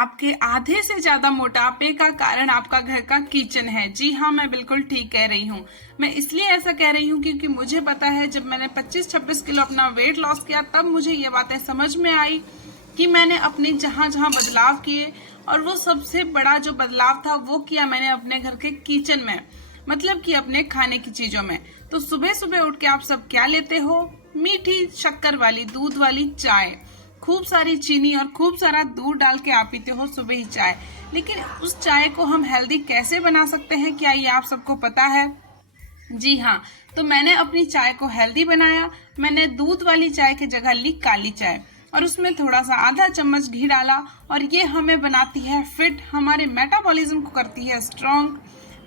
आपके आधे से ज्यादा मोटापे का कारण आपका घर का किचन है। जी हाँ, मैं बिल्कुल ठीक कह रही हूँ। मैं इसलिए ऐसा कह रही हूँ क्योंकि मुझे पता है, जब मैंने 25-26 किलो अपना वेट लॉस किया तब मुझे ये बातें समझ में आई कि मैंने अपने जहाँ जहाँ बदलाव किए, और वो सबसे बड़ा जो बदलाव था वो किया मैंने अपने घर के किचन में, मतलब कि अपने खाने की चीजों में। तो सुबह सुबह उठ के आप सब क्या लेते हो? मीठी शक्कर वाली, दूध वाली चाय, खूब सारी चीनी और खूब सारा दूध डाल के आप पीते हो सुबह ही चाय। लेकिन उस चाय को हम हेल्दी कैसे बना सकते हैं, क्या ये आप सबको पता है? जी हाँ, तो मैंने अपनी चाय को हेल्दी बनाया। मैंने दूध वाली चाय की जगह ली काली चाय, और उसमें थोड़ा सा आधा चम्मच घी डाला, और ये हमें बनाती है फिट, हमारे मेटाबॉलिज्म को करती है स्ट्रॉन्ग,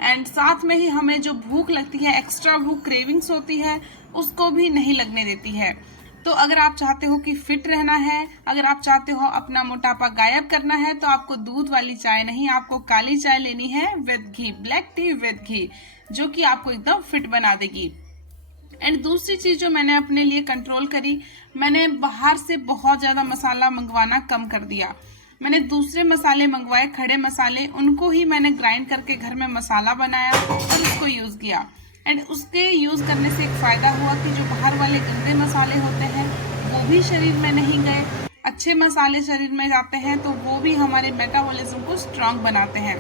एंड साथ में ही हमें जो भूख लगती है, एक्स्ट्रा भूख क्रेविंग्स होती है, उसको भी नहीं लगने देती है। तो अगर आप चाहते हो कि फिट रहना है, अगर आप चाहते हो अपना मोटापा गायब करना है, तो आपको दूध वाली चाय नहीं, आपको काली चाय लेनी है with ghee, black tea with ghee, जो कि आपको एकदम फिट बना देगी। एंड दूसरी चीज जो मैंने अपने लिए कंट्रोल करी, मैंने बाहर से बहुत ज्यादा मसाला मंगवाना कम कर दिया। मैंने दूसरे मसाले मंगवाए, खड़े मसाले, उनको ही मैंने ग्राइंड करके घर में मसाला बनाया और उसको यूज किया। एंड उसके यूज करने से एक फायदा हुआ कि जो बाहर वाले गंदे मसाले होते हैं वो भी शरीर में नहीं गए, अच्छे मसाले शरीर में जाते हैं, तो वो भी हमारे मेटाबॉलिज्म को स्ट्रांग बनाते हैं।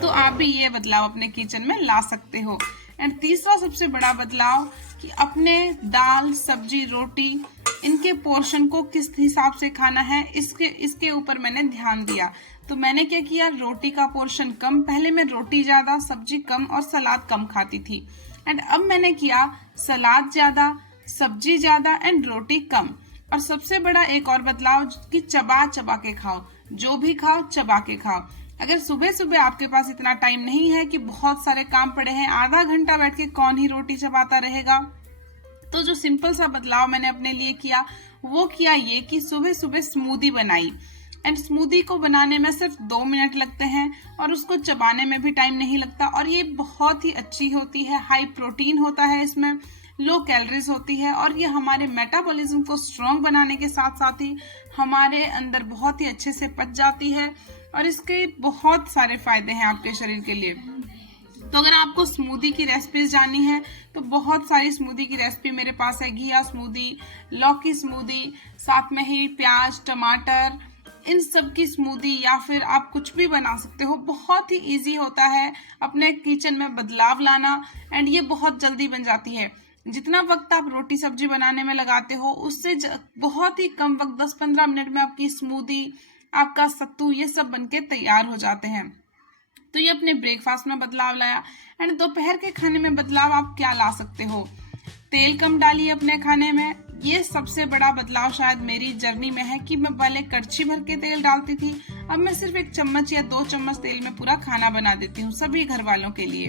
तो आप भी ये बदलाव अपने किचन में ला सकते हो। एंड तीसरा सबसे बड़ा बदलाव कि अपने दाल, सब्जी, रोटी, इनके पोर्शन को किस हिसाब से खाना है, इसके ऊपर मैंने ध्यान दिया। तो मैंने क्या किया, रोटी का पोर्शन कम। पहले मैं रोटी ज्यादा, सब्जी कम और सलाद कम खाती थी। एंड अब मैंने किया सलाद ज्यादा, सब्जी ज्यादा एंड रोटी कम। और सबसे बड़ा एक और बदलाव कि चबा चबा के खाओ, जो भी खाओ चबा के खाओ। अगर सुबह सुबह आपके पास इतना टाइम नहीं है कि बहुत सारे काम पड़े हैं, आधा घंटा बैठ के कौन ही रोटी चबाता रहेगा, तो जो सिंपल सा बदलाव मैंने अपने लिए किया वो किया ये कि सुबह सुबह स्मूदी बनाई। एंड स्मूदी को बनाने में सिर्फ 2 मिनट लगते हैं और उसको चबाने में भी टाइम नहीं लगता, और ये बहुत ही अच्छी होती है। हाई प्रोटीन होता है इसमें, लो कैलोरीज होती है, और ये हमारे मेटाबॉलिज्म को स्ट्रॉन्ग बनाने के साथ साथ ही हमारे अंदर बहुत ही अच्छे से पच जाती है, और इसके बहुत सारे फायदे हैं आपके शरीर के लिए। तो अगर आपको स्मूदी की रेसिपीज जाननी है तो बहुत सारी स्मूदी की रेसिपी मेरे पास है। घिया स्मूदी, लौकी स्मूदी, साथ में ही प्याज, टमाटर, इन सब की स्मूदी, या फिर आप कुछ भी बना सकते हो। बहुत ही इजी होता है अपने किचन में बदलाव लाना, एंड ये बहुत जल्दी बन जाती है। जितना वक्त आप रोटी सब्जी बनाने में लगाते हो उससे बहुत ही कम वक्त, 10-15 मिनट में आपकी स्मूदी, आपका सत्तू, ये सब बनके तैयार हो जाते हैं। तो ये अपने ब्रेकफास्ट में बदलाव लाया। एंड दोपहर के खाने में बदलाव आप क्या ला सकते हो? तेल कम डालिए अपने खाने में। ये सबसे बड़ा बदलाव शायद मेरी जर्नी में है कि मैं पहले कड़छी भर के तेल डालती थी, अब मैं सिर्फ 1 चम्मच या 2 चम्मच तेल में पूरा खाना बना देती हूँ सभी घर वालों के लिए।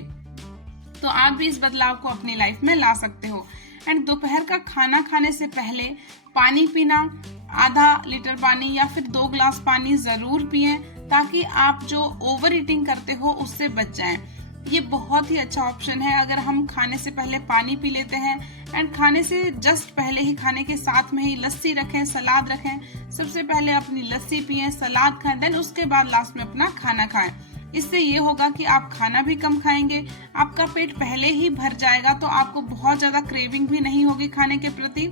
तो आप भी इस बदलाव को अपनी लाइफ में ला सकते हो। एंड दोपहर का खाना खाने से पहले पानी पीना, आधा लीटर पानी या फिर 2 ग्लास पानी जरूर पिएं, ताकि आप जो ओवर ईटिंग करते हो उससे बच जाएं। ये बहुत ही अच्छा ऑप्शन है अगर हम खाने से पहले पानी पी लेते हैं। एंड खाने से जस्ट पहले ही, खाने के साथ में ही लस्सी रखें, सलाद रखें। सबसे पहले अपनी लस्सी पिएं, सलाद खाएं, देन उसके बाद लास्ट में अपना खाना खाएं। इससे ये होगा कि आप खाना भी कम खाएंगे, आपका पेट पहले ही भर जाएगा, तो आपको बहुत ज्यादा क्रेविंग भी नहीं होगी खाने के प्रति।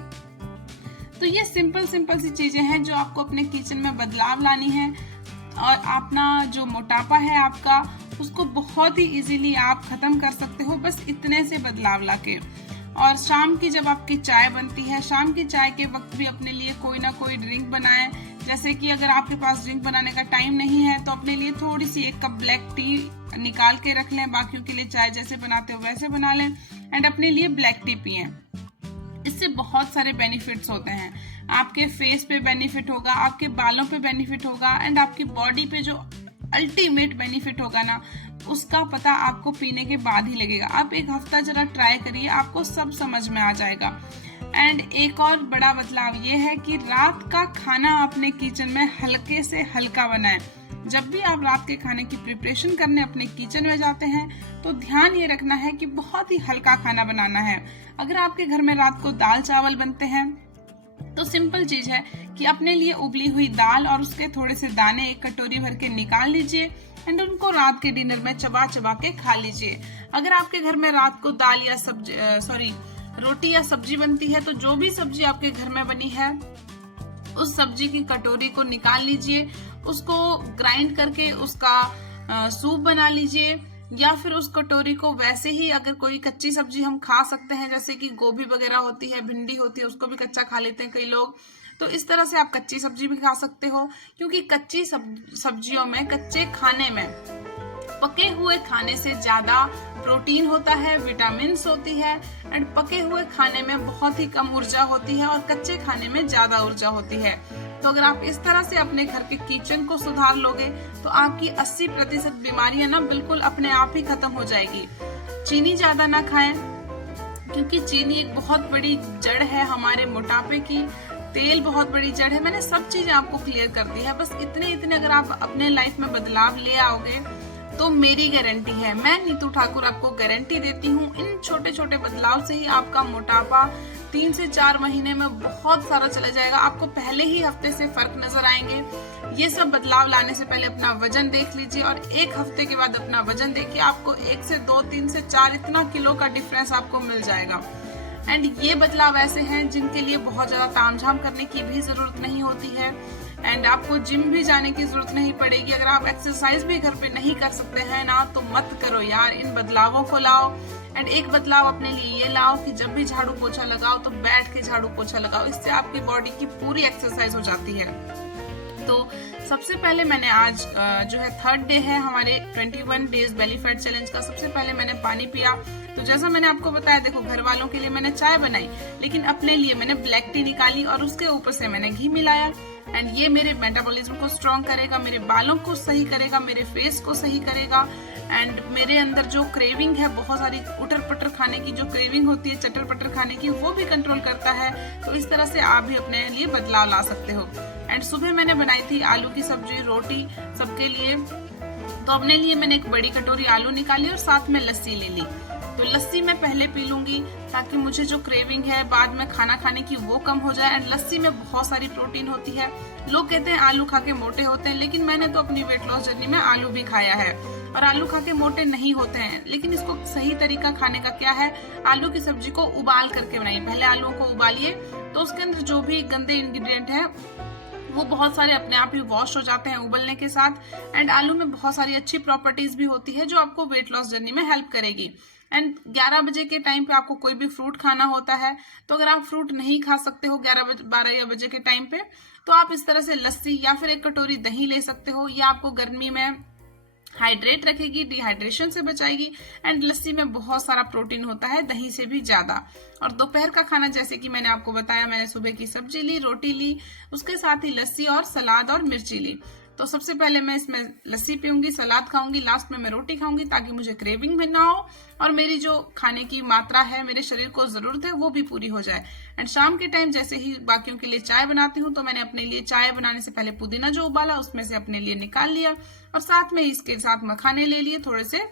तो ये सिंपल सी चीजें हैं जो आपको अपने किचन में बदलाव लानी है, और अपना जो मोटापा है आपका, उसको बहुत ही इजीली आप खत्म कर सकते हो बस इतने से बदलाव लाके। और शाम की जब आपकी चाय बनती है, शाम की चाय के वक्त भी अपने लिए कोई ना कोई ड्रिंक बनाएं। जैसे कि अगर आपके पास ड्रिंक बनाने का टाइम नहीं है तो अपने लिए थोड़ी सी 1 कप ब्लैक टी निकाल के रख लें, बाकियों के लिए चाय जैसे बनाते हो वैसे बना लें, एंड अपने लिए ब्लैक टी पिएं। इससे बहुत सारे बेनिफिट्स होते हैं। आपके फेस पे बेनिफिट होगा, आपके बालों पे बेनिफिट होगा, एंड आपकी बॉडी पे जो अल्टीमेट बेनिफिट होगा ना, उसका पता आपको पीने के बाद ही लगेगा। आप 1 हफ्ता जरा ट्राई करिए, आपको सब समझ में आ जाएगा। एंड एक और बड़ा बदलाव ये है कि रात का खाना अपने किचन में हल्के से हल्का बनाएं। जब भी आप रात के खाने की प्रिपरेशन करने अपने किचन में जाते हैं तो ध्यान ये रखना है कि बहुत ही हल्का खाना बनाना है। अगर आपके घर में रात को दाल चावल बनते हैं तो सिंपल चीज है कि अपने लिए उबली हुई दाल और उसके थोड़े से दाने एक कटोरी भर के निकाल लीजिए एंड उनको रात के डिनर में चबा चबा के खा लीजिए। अगर आपके घर में रात को दाल या रोटी या सब्जी बनती है तो जो भी सब्जी आपके घर में बनी है उस सब्जी की कटोरी को निकाल लीजिए, उसको ग्राइंड करके उसका सूप बना लीजिए, या फिर उस कटोरी को वैसे ही, अगर कोई कच्ची सब्जी हम खा सकते हैं जैसे कि गोभी वगैरह होती है, भिंडी होती है, उसको भी कच्चा खा लेते हैं कई लोग, तो इस तरह से आप कच्ची सब्जी भी खा सकते हो। क्योंकि कच्ची सब्जियों में, कच्चे खाने में पके हुए खाने से ज्यादा प्रोटीन होता है, विटामिन होती है एंड पके हुए खाने में बहुत ही कम ऊर्जा होती है और कच्चे खाने में ज्यादा ऊर्जा होती है। तो अगर आप इस तरह से अपने घर के किचन को सुधार लोगे तो आपकी 80% बीमारियां ना बिल्कुल अपने आप ही खत्म हो जाएगी। चीनी ज्यादा ना खाएं, क्योंकि चीनी एक बहुत बड़ी जड़ है हमारे मोटापे की। तेल बहुत बड़ी जड़ है। मैंने सब चीजें आपको क्लियर कर दी है। बस इतने अगर आप अपने लाइफ में बदलाव ले आओगे तो मेरी गारंटी है, मैं नीतू ठाकुर आपको गारंटी देती हूँ, इन छोटे छोटे बदलाव से ही आपका मोटापा 3 से 4 महीने में बहुत सारा चला जाएगा। आपको पहले ही हफ्ते से फर्क नजर आएंगे। ये सब बदलाव लाने से पहले अपना वजन देख लीजिए और 1 हफ्ते के बाद अपना वजन देखिए, आपको 1 से 2, 3 से 4 इतना किलो का डिफरेंस आपको मिल जाएगा। एंड ये बदलाव ऐसे हैं जिनके लिए बहुत ज्यादा तामझाम करने की भी जरूरत नहीं होती है एंड आपको जिम भी जाने की जरूरत नहीं पड़ेगी। अगर आप एक्सरसाइज भी घर पे नहीं कर सकते हैं ना, तो मत करो यार, इन बदलावों को लाओ। एंड एक बदलाव अपने लिए ये लाओ कि जब भी झाड़ू पोछा लगाओ तो बैठ के झाड़ू पोछा लगाओ। इससे आपकी बॉडी की पूरी एक्सरसाइज हो जाती है। तो सबसे पहले मैंने आज जो है 3rd डे है हमारे 21 डेज बेली फैट चैलेंज का, सबसे पहले मैंने पानी पिया। तो जैसा मैंने आपको बताया, देखो घर वालों के लिए मैंने चाय बनाई, लेकिन अपने लिए मैंने ब्लैक टी निकाली और उसके ऊपर से मैंने घी मिलाया। एंड ये मेरे मेटाबॉलिज्म को स्ट्रॉन्ग करेगा, मेरे बालों को सही करेगा, मेरे फेस को सही करेगा एंड मेरे अंदर जो क्रेविंग है, बहुत सारी उटर पटर खाने की जो क्रेविंग होती है, चटर पटर खाने की, वो भी कंट्रोल करता है। तो इस तरह से आप भी अपने लिए बदलाव ला सकते हो। एंड सुबह मैंने बनाई थी आलू की सब्जी, रोटी सबके लिए। तो अपने लिए मैंने एक बड़ी कटोरी आलू निकाली और साथ में लस्सी ले ली। तो लस्सी मैं पहले पी लूंगी ताकि मुझे जो क्रेविंग है बाद में खाना खाने की वो कम हो जाए। एंड लस्सी में बहुत सारी प्रोटीन होती है। लोग कहते हैं आलू खा के मोटे होते हैं, लेकिन मैंने तो अपनी वेट लॉस जर्नी में आलू भी खाया है और आलू खा के मोटे नहीं होते हैं। लेकिन इसको सही तरीका खाने का क्या है, आलू की सब्जी को उबाल करके बनाइए। पहले आलू को उबालिए तो उसके अंदर जो भी गंदे इंग्रेडिएंट है वो बहुत सारे अपने आप ही वॉश हो जाते हैं उबलने के साथ। एंड आलू में बहुत सारी अच्छी प्रॉपर्टीज भी होती है जो आपको वेट लॉस जर्नी में हेल्प करेगी। एंड 11 बजे के टाइम पे आपको कोई भी फ्रूट खाना होता है, तो अगर आप फ्रूट नहीं खा सकते हो 12 बजे के टाइम पे, तो आप इस तरह से लस्सी या फिर 1 कटोरी दही ले सकते हो। या आपको गर्मी में हाइड्रेट रखेगी, डिहाइड्रेशन से बचाएगी। एंड लस्सी में बहुत सारा प्रोटीन होता है, दही से भी ज्यादा। और दोपहर का खाना जैसे कि मैंने आपको बताया, मैंने सुबह की सब्जी ली, रोटी ली, उसके साथ ही लस्सी और सलाद और मिर्ची ली। तो सबसे पहले मैं इसमें लस्सी पीऊंगी, सलाद खाऊंगी, लास्ट में मैं रोटी खाऊंगी ताकि मुझे क्रेविंग भी ना हो और मेरी जो खाने की मात्रा है, मेरे शरीर को जरूरत है, वो भी पूरी हो जाए। एंड शाम के टाइम जैसे ही बाकियों के लिए चाय बनाती हूँ, तो मैंने अपने लिए चाय बनाने से पहले पुदीना जो उबाला उसमें से अपने लिए निकाल लिया और साथ में इसके साथ मखाने ले लिए, थोड़े से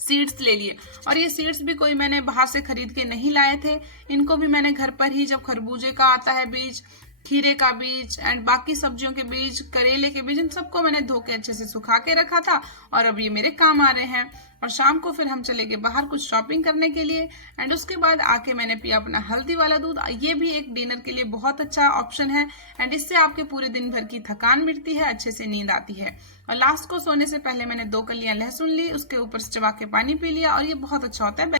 सीड्स ले लिए। और ये सीड्स भी कोई मैंने बाहर से खरीद के नहीं लाए थे, इनको भी मैंने घर पर ही, जब खरबूजे का आता है बीज, खीरे का बीज एंड बाकी सब्जियों के बीज, करेले के बीज, इन सबको मैंने धो के अच्छे से सुखा के रखा था और अब ये मेरे काम आ रहे हैं। और शाम को फिर हम चले गए बाहर कुछ शॉपिंग करने के लिए एंड उसके बाद आके मैंने पिया अपना हल्दी वाला दूध। ये भी एक डिनर के लिए बहुत अच्छा ऑप्शन है एंड इससे आपके पूरे दिन भर की थकान मिटती है, अच्छे से नींद आती है। और लास्ट को सोने से पहले मैंने 2 कलियां लहसुन ली, उसके ऊपर से चबा के पानी पी लिया और ये बहुत अच्छा होता है।